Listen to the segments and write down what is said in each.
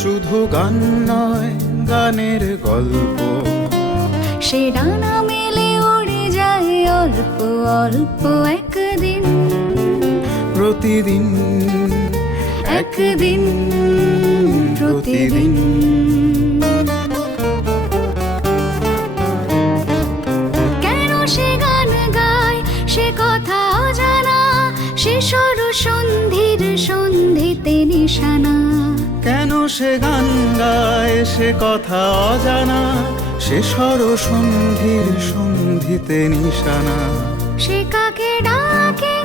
শুধু গান নয়, গানের গল্প। সে ডানা মেলে উড়ে যায় অল্প অল্প একদিন, প্রতিদিন একদিন প্রতিদিন। কেন সে গান গায় সে কথা অজানা, সে সরসন্ধির সন্ধিতে নিশানা। কেন সে গান গায় সে কথা অজানা, সে সরসন্ধির সন্ধিতে নিশানা। সে কাকে ডাকে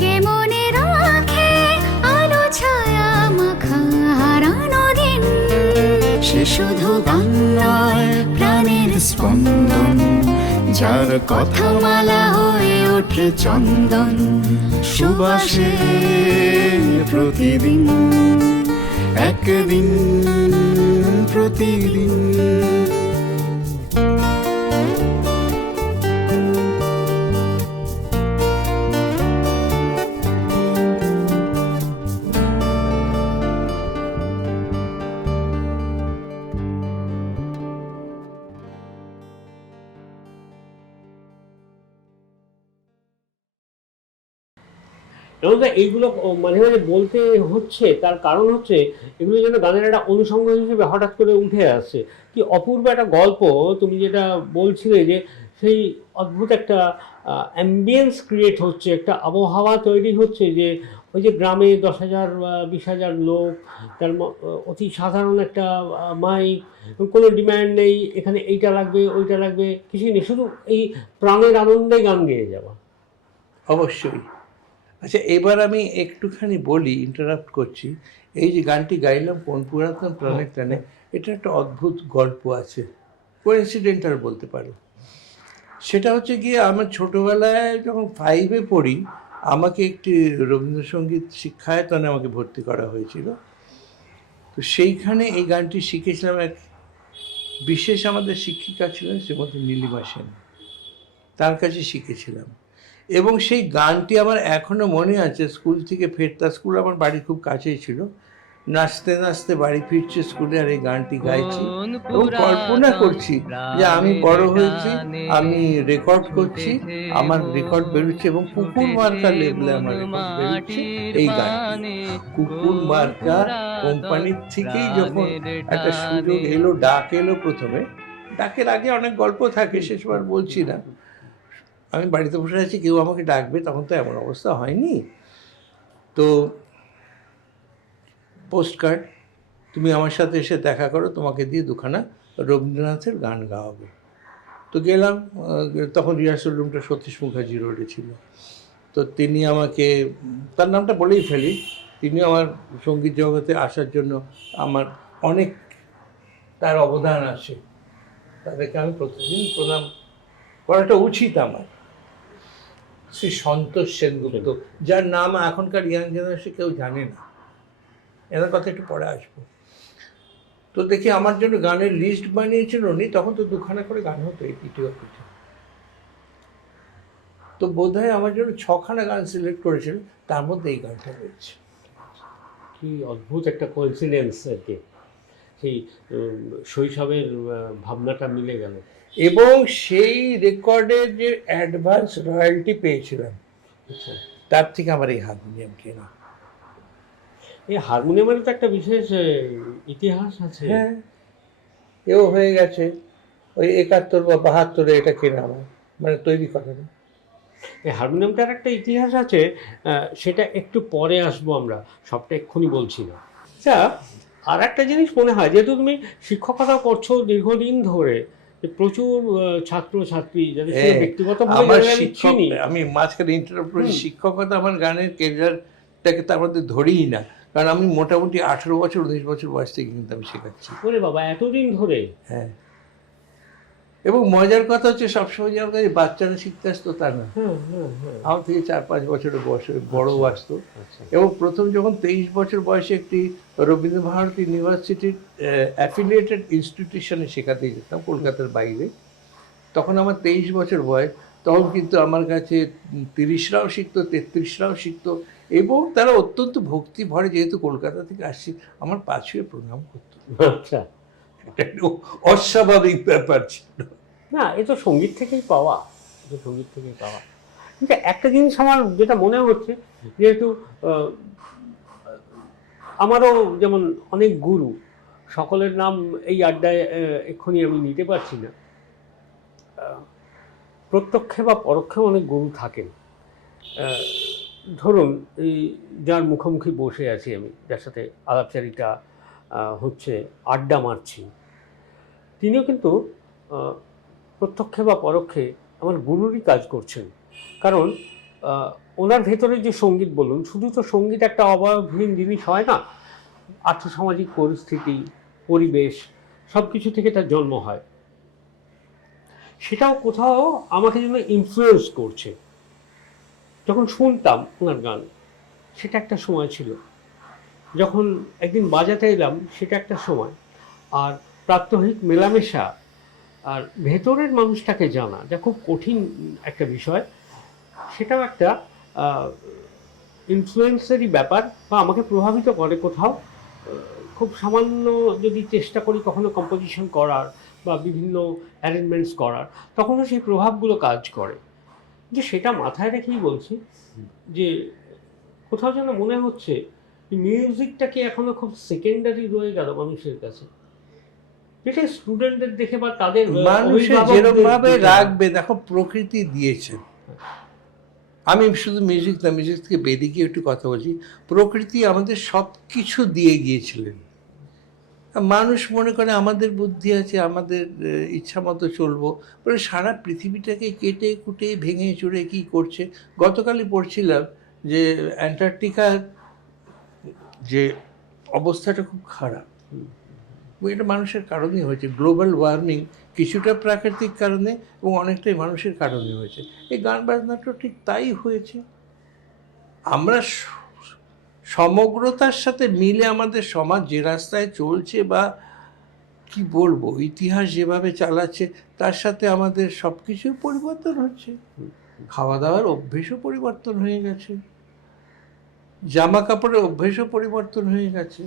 কে মনে রাখে, আলো ছায়া মাখা হারানো দিন। সে শুধু গান নয়, প্রাণের স্পন্দন, যার কথা মালা হয়ে ওঠে চন্দন সুবাসে প্রতিদিন, একদিন প্রতিদিন। এবং এইগুলো মাঝে মাঝে বলতে হচ্ছে, তার কারণ হচ্ছে এগুলো যেন গানের একটা অনুষঙ্গ হিসেবে হঠাৎ করে উঠে আসছে। কি অপূর্ব একটা গল্প তুমি যেটা বলছিলে, যে সেই অদ্ভুত একটা অ্যাম্বিয়েন্স ক্রিয়েট হচ্ছে, একটা আবহাওয়া তৈরি হচ্ছে, যে ওই যে গ্রামে 10,000 20,000 লোক, তার অতি সাধারণ একটা মাইক, কোনো ডিম্যান্ড নেই, এখানে এইটা লাগবে ওইটা লাগবে, কিছুই নেই, শুধু এই প্রাণের আনন্দে গান গেয়ে যাওয়া। অবশ্যই। আচ্ছা, এবার আমি একটুখানি বলি, ইন্টারাপ্ট করছি। এই যে গানটি গাইলাম কোন পুরাতন প্রাণের টানে, এটা একটা অদ্ভুত গল্প আছে, কোইন্সিডেন্টাল বলতে পারো। সেটা হচ্ছে গিয়ে আমার ছোটোবেলায় যখন 5-এ পড়ি, আমাকে একটি রবীন্দ্রসঙ্গীত শিক্ষায়তনে আমাকে ভর্তি করা হয়েছিল। তো সেইখানে এই গানটি শিখেছিলাম। এক বিশেষ আমাদের শিক্ষিকা ছিলেন শ্রীমতী নীলিমা সেন, তার কাছে শিখেছিলাম। এবং সেই গানটি আমার এখনও মনে আছে। স্কুল থেকে ফেরতা, স্কুল আমার বাড়ি খুব কাছেই ছিল, নাচতে নাচতে বাড়ি ফিরছি স্কুলে, আর এই গানটি গাইছি এবং কল্পনা করছি যে আমি বড় হয়েছি, আমি রেকর্ড করছি, আমার রেকর্ড বেরোচ্ছে এবং কুকুর মার্কা লেভেলে আমার রেকর্ড বেরোচ্ছে। এই গান কুকুর মার্কা কোম্পানির থেকেই যখন একটা সুযোগ এলো, ডাক এলো প্রথমে, ডাকের আগে অনেক গল্প থাকে, সেসব আর বলছি না। আমি বাড়িতে বসে আছি, কেউ আমাকে ডাকবে, তখন তো এমন অবস্থা হয়নি। তো পোস্টকার্ড, তুমি আমার সাথে এসে দেখা করো, তোমাকে দিয়ে দুখানা রবীন্দ্রনাথের গান গাওয়াবো। তো গেলাম। তখন রিহার্সাল রুমটা সতীশ মুখার্জি রোডে ছিল। তো তিনি আমাকে, তার নামটা বলেই ফেলি, তিনি আমার সঙ্গীত জগতে আসার জন্য আমার অনেক তার অবদান আছে, তাদেরকে আমি প্রতিদিন প্রণাম করাটা উচিত আমার। শ্রী সন্তোষ সেনগুপ্ত, যার নাম এখনকার ইয়াং জেনারেশন কেউ জানে না, এনার কথা একটু পরে আসবো। তো দেখি আমার জন্য গানের লিস্ট বানিয়েছিল উনি, তখন তো দুখানা করে গান হতো এই পিঠে পিঠে। তো বোধহয় আমার জন্য 6খানা গান সিলেক্ট করেছিল, তার মধ্যে এই গানটা রয়েছে। কি অদ্ভুত একটা কোইন্সিডেন্স আর কি, সেই শৈশবের ভাবনাটা মিলে গেল। এবং সেই রেকর্ডের যে অ্যাডভান্স রয়্যালটি পেয়েছিলাম, তার থেকে আমার এই হারমোনিয়াম কেনা। এই হারমোনিয়ামের তো একটা বিশেষ ইতিহাস আছে। হ্যাঁ, এও হয়ে গেছে ওই 71 বা 72-এ এটা কেনা আমার, মানে তৈরি করে না। এই হারমোনিয়ামটার একটা ইতিহাস আছে, সেটা একটু পরে আসবো আমরা, সবটা এক্ষুনি বলছি না। আচ্ছা, আর একটা জিনিস মনে হয়, যেহেতু তুমি শিক্ষকতা করছো দীর্ঘদিন ধরে, প্রচুর ছাত্র ছাত্রী যাদের ব্যক্তিগতভাবে আমি মাঝখানে ইন্টারাপ্ট করেছি, শিক্ষকতা আমার গানের কেরিয়ারটাকে তার মধ্যে ধরেই না, কারণ আমি মোটামুটি 18 বছর 19 বছর বয়স থেকে কিন্তু আমি শেখাচ্ছি। ওরে বাবা, এতদিন ধরে! হ্যাঁ, এবং মজার কথা হচ্ছে সবসময় যে আমার কাছে বাচ্চারা শিখতে আসতো তা না, আমার থেকে 4-5 বছরের বয়সে বড় আসতো। এবং প্রথম যখন 23 বছর বয়সে একটি রবীন্দ্রভারতী ইউনিভার্সিটির অ্যাফিলিয়েটেড ইনস্টিটিউশনে শেখাতে যেতাম কলকাতার বাইরে, তখন আমার 23 বছর বয়স, তখন কিন্তু আমার কাছে 30রাও শিখতো, 33রাও শিখতো, এবং তারা অত্যন্ত ভক্তি ভরে, যেহেতু কলকাতা থেকে আসছি, আমার পা ছুঁয়ে প্রণাম করতো। আচ্ছা, এটা একটু অস্বাভাবিক ব্যাপার ছিল। না এ তো সঙ্গীত থেকেই পাওয়া, এ তো সঙ্গীত থেকেই পাওয়া। কিন্তু একটা জিনিস আমার যেটা মনে হচ্ছে, যেহেতু আমারও যেমন অনেক গুরু, সকলের নাম এই আড্ডায় এক্ষুনি আমি নিতে পারছি না, প্রত্যক্ষে বা পরোক্ষে অনেক গুরু থাকেন। ধরুন এই যার মুখোমুখি বসে আছি আমি, যার সাথে আলাপচারিতা হচ্ছে, আড্ডা মারছি, তিনিও কিন্তু প্রত্যক্ষে বা পরোক্ষে আমার গুরুরই কাজ করছেন। কারণ ওনার ভেতরে যে সঙ্গীত বলুন, শুধু তো সঙ্গীত একটা অবয়বহীন জিনিস হয় না, আর্থসামাজিক পরিস্থিতি, পরিবেশ, সব কিছু থেকে তার জন্ম হয়। সেটাও কোথাও আমাকে যেন ইনফ্লুয়েন্স করছে। যখন শুনতাম ওনার গান, সেটা একটা সময় ছিল, যখন একদিন বাজাতে এলাম সেটা একটা সময়, আর প্রাত্যহিক মেলামেশা আর ভেতরের মানুষটাকে জানা, যা খুব কঠিন একটা বিষয়, সেটাও একটা ইনফ্লুয়েন্সেরই ব্যাপার, বা আমাকে প্রভাবিত করে কোথাও। খুব সামান্য যদি চেষ্টা করি কখনো কম্পোজিশন করার বা বিভিন্ন অ্যারেঞ্জমেন্টস করার, তখনও সেই প্রভাবগুলো কাজ করে। যে সেটা মাথায় রেখেই বলছি যে কোথাও যেন মনে হচ্ছে মিউজিকটাকে এখনো খুব সেকেন্ডারি রয়ে গেল মানুষের কাছে, যেটা স্টুডেন্টদের দেখে বা তাদের মানুষের যেরকম ভাবে রাখবে, দেখো প্রকৃতি দিয়েছে। আমি শুধু মিউজিক না, মিউজিক থেকে বেরিয়ে গিয়ে একটু কথা বলছি, প্রকৃতি আমাদের সব কিছু দিয়ে গিয়েছিলেন। মানুষ মনে করে আমাদের বুদ্ধি আছে, আমাদের ইচ্ছা মতো চলবো বলে সারা পৃথিবীটাকে কেটে কুটে ভেঙে চুরে কী করছে। গতকালই পড়ছিলাম যে অ্যান্টার্কটিকার যে অবস্থাটা খুব খারাপ, এটা মানুষের কারণেই হয়েছে। গ্লোবাল ওয়ার্মিং কিছুটা প্রাকৃতিক কারণে এবং অনেকটাই মানুষের কারণে হয়েছে। এই গান বাজনাটা ঠিক তাই হয়েছে। আমরা সমগ্রতার সাথে মিলে আমাদের সমাজ যে রাস্তায় চলছে, বা কি বলবো, ইতিহাস যেভাবে চালাচ্ছে, তার সাথে আমাদের সব কিছুই পরিবর্তন হচ্ছে। খাওয়া দাওয়ার অভ্যেসও পরিবর্তন হয়ে গেছে, জামা কাপড়ের অভ্যেসও পরিবর্তন হয়ে গেছে।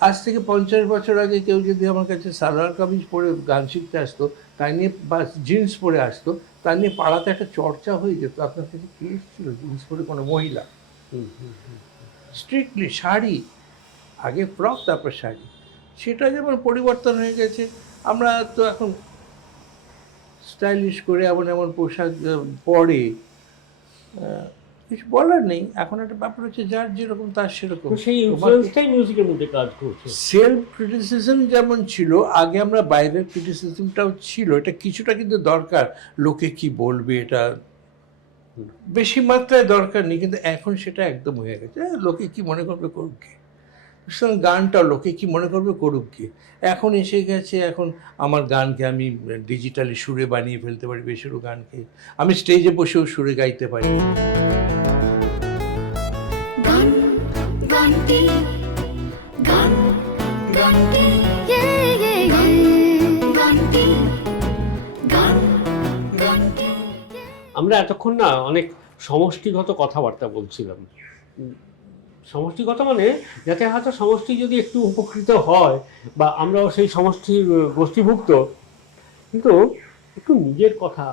আজ থেকে 50 বছর আগে কেউ যদি আমার কাছে সালোয়ার কামিজ পরে গান শিখতে আসতো, তাই নিয়ে, বা জিন্স পরে আসতো, তাই নিয়ে পাড়াতে একটা চর্চা হয়ে যেত। আপনার কাছে কি ছিল জিন্স পরে কোনো মহিলা? স্ট্রিক্টলি শাড়ি, আগে ফ্রক তারপর শাড়ি। সেটা যেমন পরিবর্তন হয়ে গেছে, আমরা তো এখন স্টাইলিশ করে এমন এমন পোশাক পরে, কিছু বলার নেই। এখন একটা ব্যাপার হচ্ছে যার যেরকম তার সেরকম। সেই ইনফ্লুয়েন্সটাই মিউজিকের মধ্যে কাজ করছে। সেলফ ক্রিটিসিজম যেমন ছিল আগে, আমরা বাইরের ক্রিটিসিজমটাও ছিল, এটা কিছুটা কিন্তু দরকার। লোকে কি বলবে এটা বেশি মাত্রায় দরকার নেই, কিন্তু এখন সেটা একদম হয়ে গেছে। লোকে কি মনে করবে করুক কি, সুতরাং গানটাও লোকে কি মনে করবে করুক কি। এখন এসে গেছে, এখন আমার গানকে আমি ডিজিটালি সুরে বানিয়ে ফেলতে পারি, বেশিরও গানকে আমি স্টেজে বসেও সুরে গাইতে পারি। গান গানটি গান গানটি গানটি গান গানটি। আমরা এতক্ষণ না অনেক সমষ্টিগত কথাবার্তা বলছিলাম। সমষ্টিগত মানে যাতে হয়তো সমষ্টি যদি একটু উপকৃত হয় বা আমরাও সেই সমষ্টির গোষ্ঠীভুক্ত, কিন্তু একটু নিজের কথা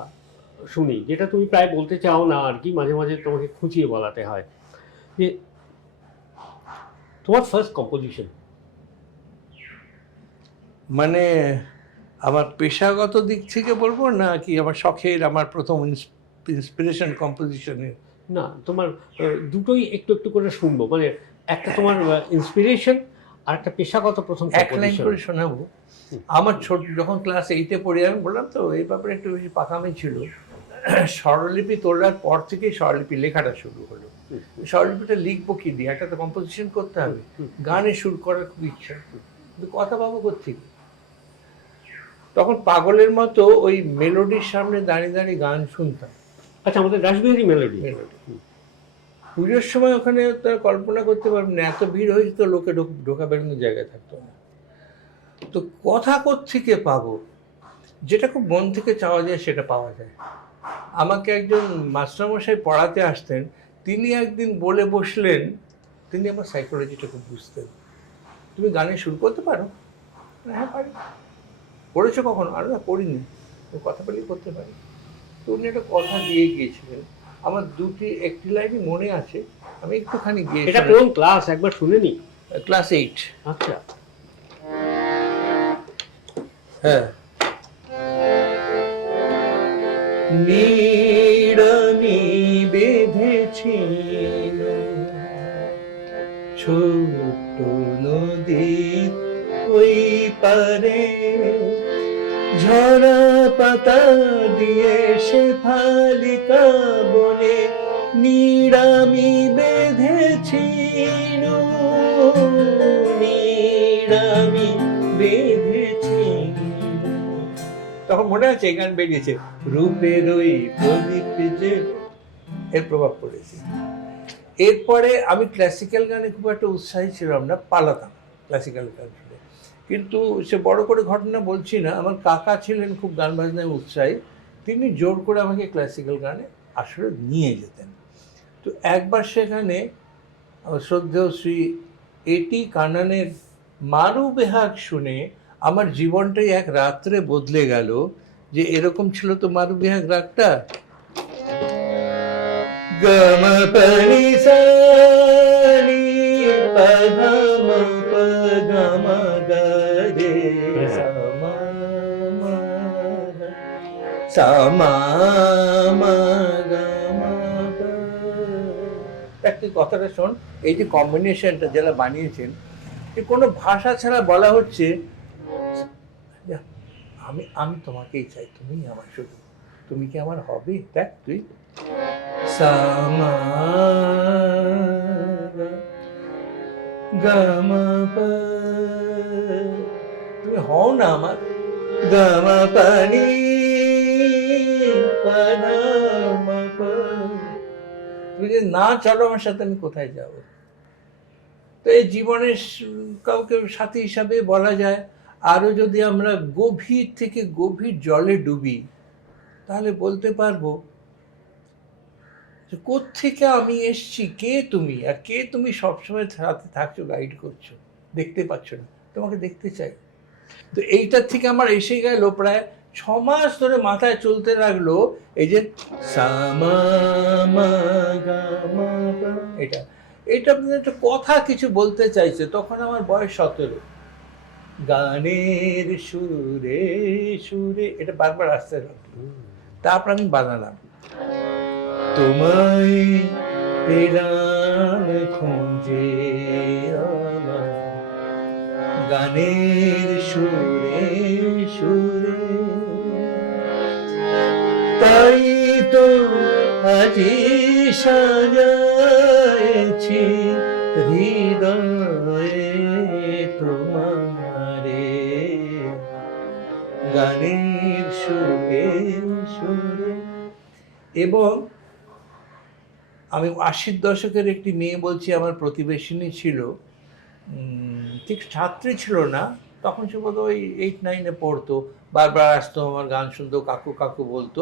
শুনি, যেটা তুমি প্রায় বলতে চাও না আর কি, মাঝে মাঝে তোমাকে খুঁচিয়ে বলাতে হয়। যে তোমার ফার্স্ট কম্পোজিশন, মানে আমার পেশাগত দিক থেকে বলবো, না কি আমার শখের, আমার প্রথম ইন্সপিরেশন কম্পোজিশনের? না তোমার দুটোই একটু একটু করে শুনবো, মানে একটা তোমার ইন্সপিরেশন আর একটা পেশাগত প্রথম এক লাইন করে শোনাবো। আমার ছোট যখন ক্লাস 8-এ পড়ি, আমি বললাম তো এই ব্যাপারে একটু বেশি পাকামি ছিল। স্বরলিপি তোলার পর থেকেই স্বরলিপি লেখাটা শুরু হলো। স্বরলিপিটা লিখবো কি দিয়ে, একটা তো কম্পোজিশন করতে হবে। গানে সুর করার খুব ইচ্ছা, কিন্তু কথা পাবো কোত্থেকে? তখন পাগলের মতো ওই মেলোডির সামনে দাঁড়িয়ে দাঁড়িয়ে গান শুনতাম। আচ্ছা, আমাদের রাসবিহারী মেলোডি। পুজোর সময় ওখানে তারা কল্পনা করতে পারবেন না, এত ভিড় হয়ে যেত, লোকে ঢোকা বেরোনোর জায়গা থাকতো না। তো কথা কোত্থেকে পাবো? যেটা খুব মন থেকে চাওয়া যায় সেটা পাওয়া যায়। আমাকে একজন মাস্টারমশাই পড়াতে আসতেন, তিনি একদিন বলে বসলেন, তিনি আমার সাইকোলজিটা খুব বুঝতেন। তুমি গানে শুরু করতে পারো? হ্যাঁ পারি। পড়েছো কখনো? আরে না পড়িনি, তুমি কথা বলেই করতে পারি। তো উনি একটা কথা দিয়ে গিয়েছিলেন, আমার একটি লাইনই মনে আছে, আমি একটুখানি গিয়ে এটা কোন ক্লাস একবার শুনে নি? ক্লাস 8। আচ্ছা, হ্যাঁ। নীড়ামি বেঁধেছিল ছোট্ট নদী ওই পারে, ঝরা পাতা দিয়ে শেফালিকা বনে নীড়ামি বেঁধেছিল, নীড়ামি বেঁধেছিল। তখন মনে আছে এই গান বেরিয়েছে, রূপের ওই প্রদীপ যে, এর প্রভাব পড়েছে। এরপরে আমি ক্লাসিক্যাল গানে খুব একটা উৎসাহী ছিলাম না, পালাতাম ক্লাসিক্যাল গান শুনে। কিন্তু সে বড় করে ঘটনা বলছি না, আমার কাকা ছিলেন খুব গান বাজনায় উৎসাহী, তিনি জোর করে আমাকে ক্লাসিক্যাল গানে আসলে নিয়ে যেতেন। তো একবার সেখানে আমার শ্রদ্ধেয় শ্রী এটি কানানের মারু বেহাগ শুনে আমার জীবনটাই এক রাত্রে বদলে গেল। যে এরকম ছিল তো মারু বেহাগ রাগটা, গম পনি সা নি পা ধা ম পা গা মা গা রে সা মা মা গা সা মা মা গা মা পা। একটি কথাটা শোন, এই যে কম্বিনেশনটা যারা বানিয়েছেন, এ কোনো ভাষা ছাড়া বলা হচ্ছে, আমি আমি তোমাকেই চাই, তুমি আমার শুধু, তুমি কি আমার হবে? দেখ তুই সামা গামা পা, তুমি হও না আমার, গামা পানি পানামা পা। তুমি যদি না চলো আমার সাথে, আমি কোথায় যাব? তো এই জীবনের কাউকে সাথী হিসাবে বলা যায়। আরও যদি আমরা গভীর থেকে গভীর জলে ডুবি, তাহলে বলতে পারবো যে কোত্থেকে আমি এসছি, কে তুমি, আর কে তুমি সবসময় সাথে থাকছো, গাইড করছো, দেখতে পাচ্ছ না, তোমাকে দেখতে চাই। তো এইটার থেকে আমার এসে গেল প্রায় 6 মাস ধরে মাথায় চলতে লাগলো এই যে সামা মা গা মা পা, এটা এটা আপনাদের একটা কথা কিছু বলতে চাইছে। তখন আমার বয়স 17। গানের সুরে সুরে এটা বারবার আসতে লাগলো। তারপর আমি বানালাম, তোমায় পেলাম খুঁজে আমার গানের সুরে সুরে, তাই তো আজি সাজাইছি হৃদয়ে তোমারে গানের সুরে সুরে। এবং আমি 80-র দশকের একটি মেয়ে বলছি, আমার প্রতিবেশিনী ছিল, ঠিক ছাত্রী ছিল না তখন, সে বোধ ওই 8-9-এ পড়তো, বারবার আসতো আমার গান শুনতো, কাকু কাকু বলতো।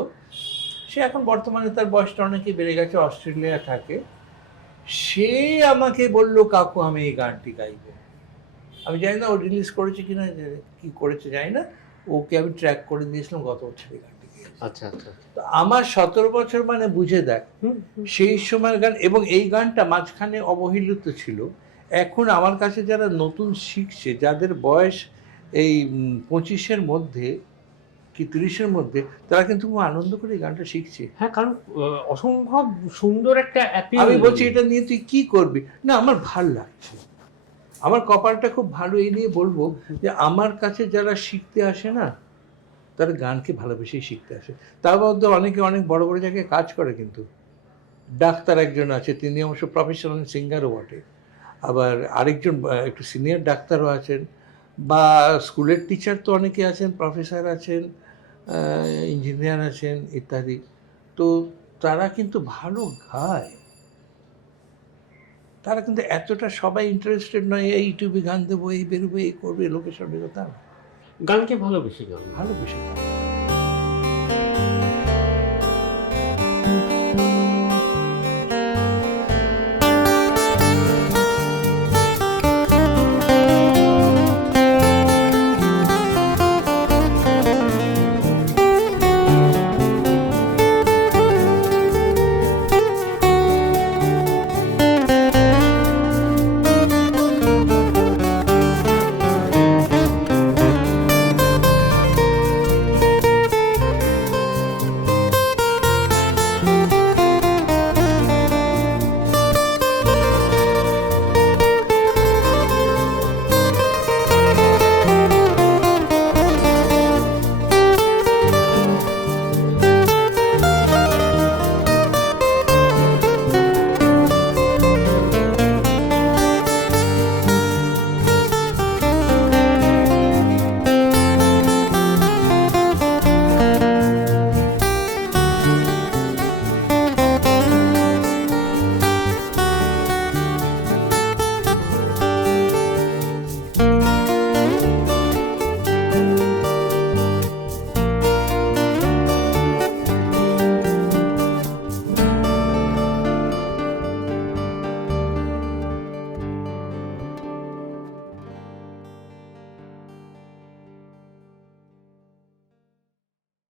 সে এখন বর্তমানে তার বয়সটা অনেকই বেড়ে গেছে, অস্ট্রেলিয়া থাকে। সে আমাকে বলল, কাকু আমি এই গানটি গাইব। আমি জানি না ও রিলিজ করেছে কিনা, কি করেছে জানি না, ওকে আমি ট্র্যাক করে দিয়েছিলাম গত বছর এই গানটি। আচ্ছা আচ্ছা। তো আমার 17 বছর মানে বুঝে দেখ সেই সময়ের গান। এবং এই গানটা মাঝখানে অবহেলিত ছিল। এখন আমার কাছে যারা নতুন শিখছে, যাদের বয়স এই 25-এর মধ্যে কি 30-এর মধ্যে, তারা কিন্তু খুব আনন্দ করে এই গানটা শিখছে। হ্যাঁ, কারণ অসম্ভব সুন্দর একটা অ্যাপিল। আমি বলছি এটা নিয়ে তুই কি করবি? না, আমার ভাল লাগছে, আমার কপালটা খুব ভালো। এই নিয়ে বলবো যে আমার কাছে যারা শিখতে আসে না, তারা গানকে ভালোবেসেই শিখতে আসে। তার মধ্যে অনেকে অনেক বড় বড় জায়গায় কাজ করে, কিন্তু ডাক্তার একজন আছে, তিনি অবশ্য প্রফেশনাল সিঙ্গারও বটে, আবার আরেকজন একটু সিনিয়র ডাক্তারও আছেন, বা স্কুলের টিচার তো অনেকে আছেন, প্রফেসর আছেন, ইঞ্জিনিয়ার আছেন ইত্যাদি। তো তারা কিন্তু ভালো গায়, তারা কিন্তু এতটা সবাই ইন্টারেস্টেড নয় এই ইউটিউবে গান দেবো, এই বেরোবে, এই করবে, লোকের সঙ্গে কথা। গানকে ভালোবেসে গান, ভালোবেসে গান।